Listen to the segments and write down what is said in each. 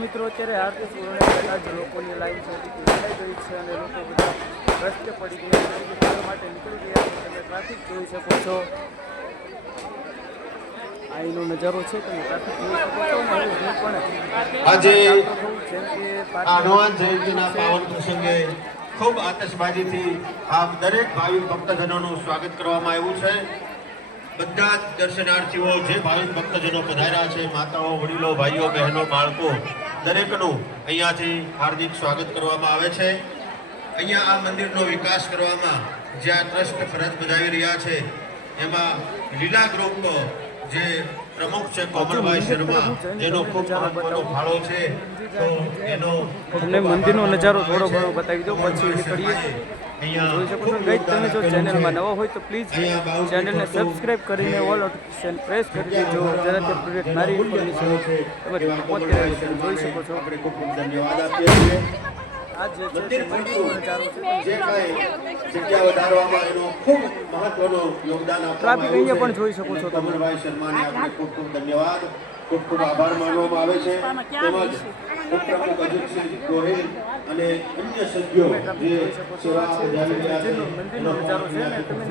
મિત્રો અત્યારે આરતી સુવર્ણ જ લોકોની લાઈન છે દેખાઈ ગઈ છે અને લોકો બધા રસ્તે પડી ગયા છે એટલા માટે નીકળી ગયા છે. તમે ટ્રાફિક જોઈ શકો છો, અહીંનો નજારો છે, તમે ટ્રાફિક જોઈ શકો છો. આજે હનુમાન જયંતિના પાવન પ્રસંગે ખૂબ આતશબાજીથી આપ દરેક ભાવિક ભક્તજનોનું સ્વાગત કરવામાં આવ્યું છે. બધા જ દર્શનાર્થીઓ જે ભાવિક ભક્તજનો પધાર્યા છે, માતાઓ, વડીલો, ભાઈઓ, બહેનો, બાળકો, દરેકનું અહીંયાથી હાર્દિક સ્વાગત કરવામાં આવે છે. અહીંયા આ મંદિરનો વિકાસ કરવામાં જ્યાં ટ્રસ્ટ ફરજ બજાવી રહ્યા છે એમાં લીલા ગ્રુપ જે પ્રમુખ છે કોમલભાઈ શર્મા, જેનો ખૂબ મહત્વનો ફાળો છે. તો એનો મંદિરનો નજારો થોડો ઘણો બતાવી દો પછી નીકળીએ. જોઈ શકો છો ગાઈસ, તમે જો ચેનલમાં નવા હોય તો પ્લીઝ ચેનલને સબસ્ક્રાઇબ કરીને ઓલ નોટિફિકેશન પ્રેસ કરી દેજો, જેનાથી અપડેટ મારી ઇન્ફોર્મેશન તમે પહોંચી રહે છે. જોઈ શકો છો આપણે ખૂબ ખૂબ ધન્યવાદ આપીએ છીએ. આ જે છે મંદિરનો નજારો છે, જે કાંઈ જગ્યા વધારવામાં એનો ખૂબ મહત્વનો યોગદાન ટ્રાફિક અહીંયા પણ જોઈ શકો છો તમે. કમલભાઈ શર્માને આપણે ખૂબ ખૂબ ધન્યવાદ, ખૂબ ખૂબ આભાર માનવામાં આવે છે. તેમજ ઉપપ્રમુખ અજીતસિંહ ગોહિલ અને અન્ય સભ્યો જે સેવા બજાવી રહ્યા છે મંદિરનો નજારો છે ને તમે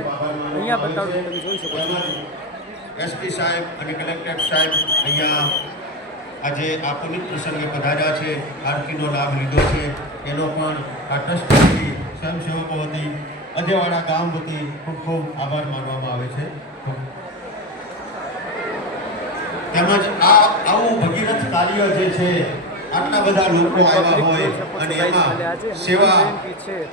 અહીંયા બતાવો, તમે જોઈ શકો છો. એસપી સાહેબ અને કલેક્ટર સાહેબ અહીંયા આજે આ પુનિત પ્રસંગે પધાર્યા છે, આરતીનો લાભ લીધો છે. એનો પણ આ ટ્રસ્ટ વતી, સ્વયંસેવકો વતી, અજેવાડા ગામ વતી ખૂબ ખૂબ આભાર માનવામાં આવે છે. તેમજ આવું ભગીરથ કાર્ય જે છે, આટલા બધા લોકો આવ્યા હોય અને એમાં સેવા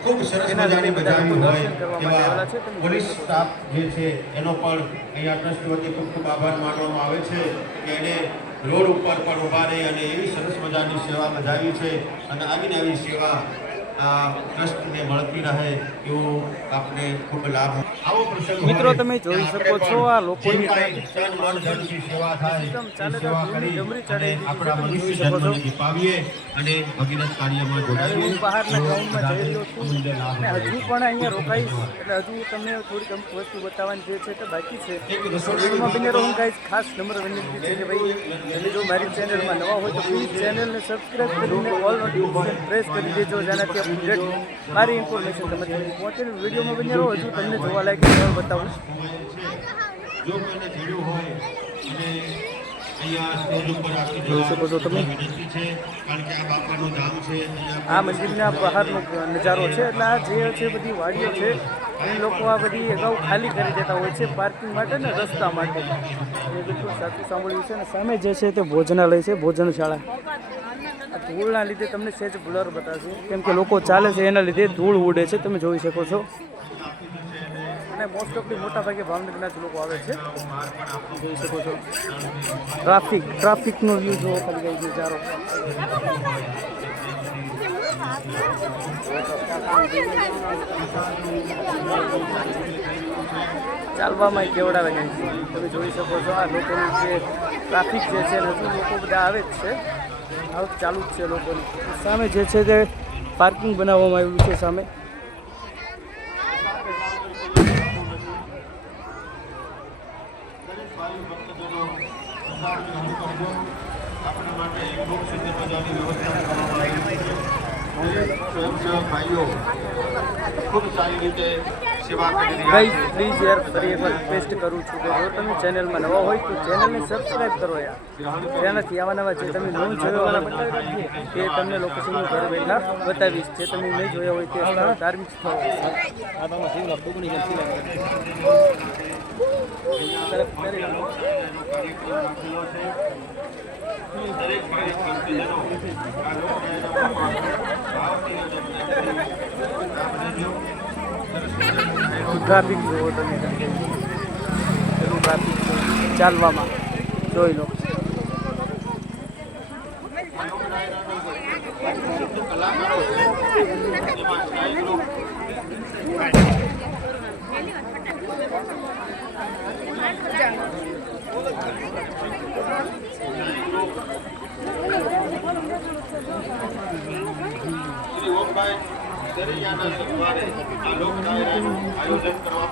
ખૂબ સરસ મજાની બજાવી હોય એવા પોલીસ સ્ટાફ જે છે એનો પણ અહીંયા ટ્રસ્ટ વતી ખૂબ ખૂબ આભાર માનવામાં આવે છે કે એને રોડ ઉપર પણ ઊભા રહી અને એવી સરસ મજાની સેવા બજાવી છે અને આવીને આવી સેવા ટ્રસ્ટને મળતી રહે એવું આપણે ખૂબ લાભ. આવો પ્રસંગ મિત્રો તમે જોઈ શકો છો આ લોકોની સેવા થાય, સેવા કરી અને આપણા મનુષ્ય જન્મને દીપાવીએ અને ભગીરથ કાર્યમાં જોડાઈએ. બહારના ગ્રાઉન્ડમાં જઈ રહ્યો છું અને હજુ પણ અહીંયા રોકાઈશ, એટલે હજુ તમને થોડીક અમુક વસ્તુ બતાવવાની જે છે તે બાકી છે. વિડીયોમાં બને રહો ગાઈસ. ખાસ નંબર વિનંતી છે કે ભાઈ તમે જો મારી ચેનલમાં નવા હોય તો પ્લીઝ ચેનલને સબસ્ક્રાઇબ કરીને ઓલ નોટિફિકેશન પ્રેસ કરી દેજો, જેનાથી અપડેટ મારી ઇન્ફોર્મેશન તમે પહોંચેલી. વિડીયોમાં બને રહો, હજુ તમને જોવા લાયક બતાવું. જો કોઈને જોયું હોય અને અહીંયા સ્ટેજ ઉપર જોઈ શકો છો તમે. વિનંતી છે, કારણ કે આ બાપાનું ધામ છે. આ મંદિરના બહારનો નજારો છે, એટલે આ જે છે બધી વાડીઓ છે એ લોકો આ બધી અગાઉ ખાલી કરી દેતા હોય છે પાર્કિંગ માટે ને રસ્તા માટે. એ બિલકુલ સાચું સાંભળ્યું છે. અને સામે જે છે તે ભોજનાલય છે, ભોજનશાળા. ધૂળના લીધે તમને સહેજ બ્લર બતાવશે, કેમ કે લોકો ચાલે છે એના લીધે ધૂળ ઉડે છે, તમે જોઈ શકો છો. અને મોસ્ટ ઓફલી મોટા ભાગે ભાવનગરના જ લોકો આવે છે, જોઈ શકો છો. ટ્રાફિકનો વ્યૂ જોવો ખાલી ગઈ નજારો. ચાલવામાં કેવડાવે જાય છે, તમે જોઈ શકો છો. આ લોકોનું જે ટ્રાફિક જે છે હજુ લોકો બધા આવે જ છે, આવું ચાલુ જ છે લોકોની. સામે જે છે તે પાર્કિંગ બનાવવામાં આવ્યું છે સામે. આપણા માટે ખૂબ સુંદર મજાની વ્યવસ્થા કરવામાં આવી છે. સ્વયંસેવક ભાઈઓ ખૂબ સારી રીતે સેવા કરી રહ્યા છે. પ્લીઝ યાર ફરી એકવાર રિક્વેસ્ટ કરું છું કે જો તમે ચેનલમાં નવા હોય તો ચેનલને સબસ્ક્રાઈબ કરો યાર, જેનાથી આવા નવા જે તમે નહીં જોયો તે તમને લોકેશન ઘરે બેઠા બતાવીશ. જે તમે નહીં જોયા હોય તે સ્થળ, ધાર્મિક સ્થળો. ટ્રાફિક જોવો તમે, પેલું ટ્રાફિક ચાલવામાં જોઈ લો. શ્રી ઓમભાઈ દરિયાના સથવારે આ લોક ડાયરાનું આયોજન કરવામાં